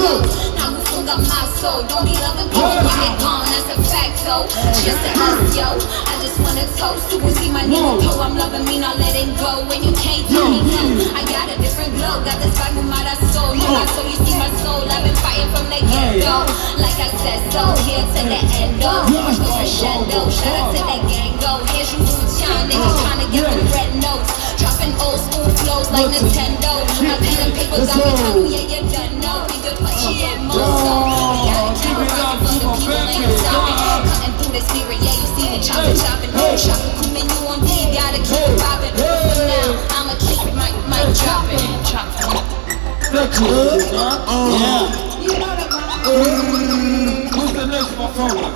good. Now we funga my soul. Don't be loving people when they gone. That's a fact, though. Just to us, yo. I just wanna toast to see my nigga go. I'm loving me, not letting go. When you can't tell me no, I got a different glow. Got this vibe with my soul. No, my soul, you see my soul. I've been fighting from the get-go. Like I said, so here to the end, though. Watch the crescendo. Shout out to that gang, go. Here's you Wu-Chang. Niggas trying to get them red notes. Dropping old school flows like Nintendo. My pen and paper got me telling you, yeah, you done know. We good punchy and moso. We gotta keep it rockin' for the people ain't stopping. Cutting through the spirit, yeah, you see me chopping. Shopping, coming you on D, gotta keep it poppin'. For now, I'ma keep my dropping. Yeah. Who's the next performer?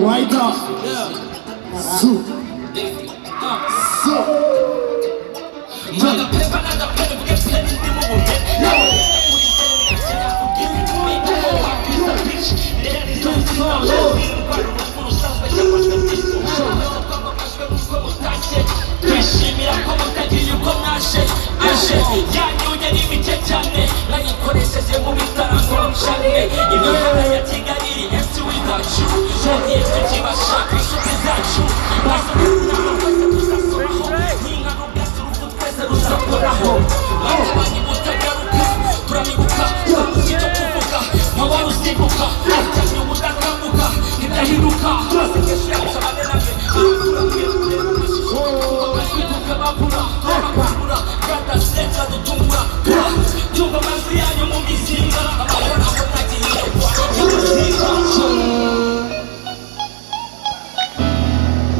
Right up. Soup.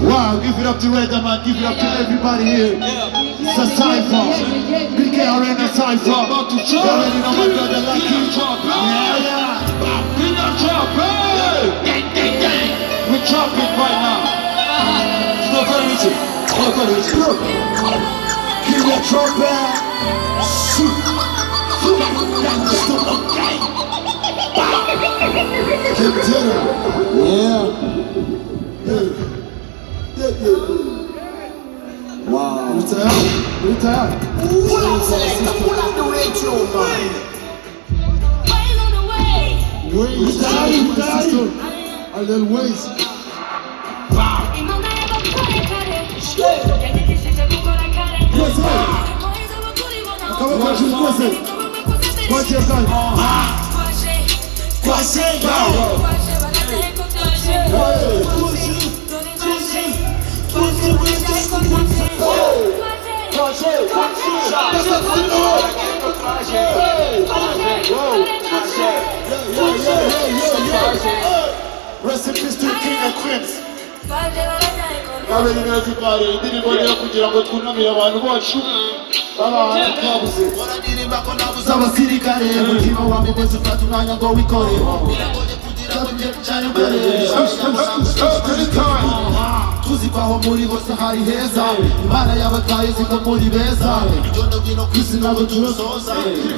Wow, give it up to Redder, man. Give it up to everybody here. It's a cypher. Big Arena cypher. You already know my brother like you. Yeah. We not drop, hey! We're dropping right now. Give me a trumpet. Shoot. Give it to them. Yeah. Wow. Retire. Pull up the radio, man. Retire. A little waist. Rest in peace to the king and queens. Abari n'abari indirimbo yo kugira ngo twunamire abantu bacu babantu twabuze abasirikare umutima wamwe ndetse ufata umwanya ngo wikore tuzikwaho muri bose hari heza imana y'abataye ziko muri beza ijondo bwino kwisi nabo turasoza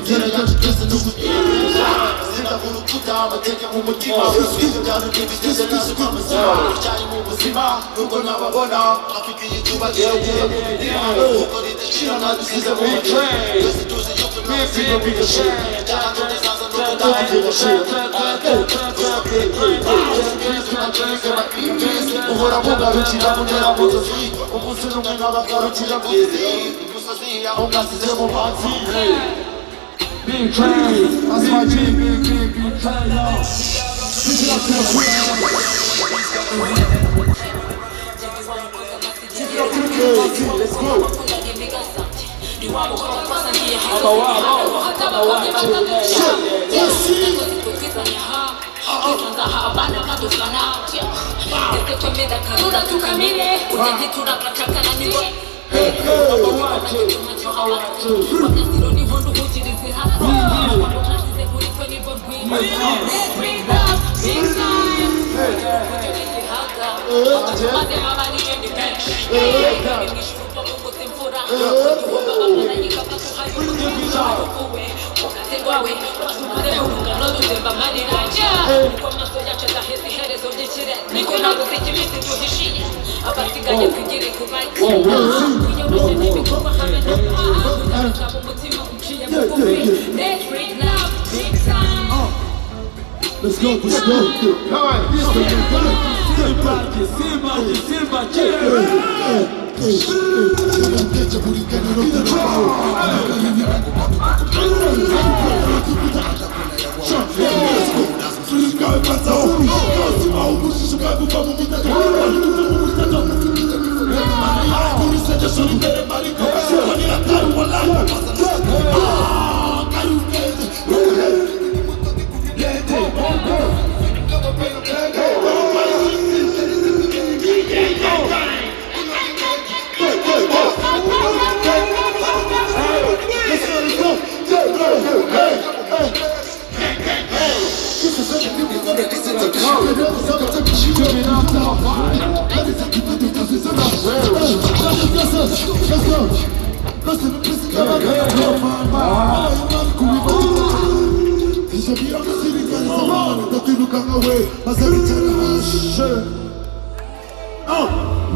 gerageza twese n'ugutinza sinda ku rukuta amateke mu mutima ibyo byaro n'ibigeze nazo kwamazima cyane mu buzima nubwo nababona afite icyuba cyegeye kuko ridashira nadusize mu mutwe twese tuzi yuko nasigo bigashe cyane tuzaza no kudabigashe uhora mugarukira mugera mu nzozi umunsi n'umwe n'abagarukira mu isi umusozi aho ngasize mu mazi Big train, that's my G, big train, y'all. Pick it up to the queen. Pick it up to the KC, let's go. Let's go, let's go. All right,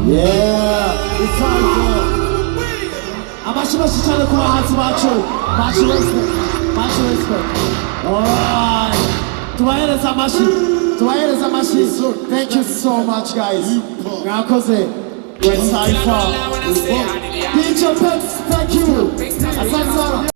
yeah, it's time for Amashi trying to call out to Macho respect. Alright. Thank you so much, guys. We're time for DJ Pets, thank you.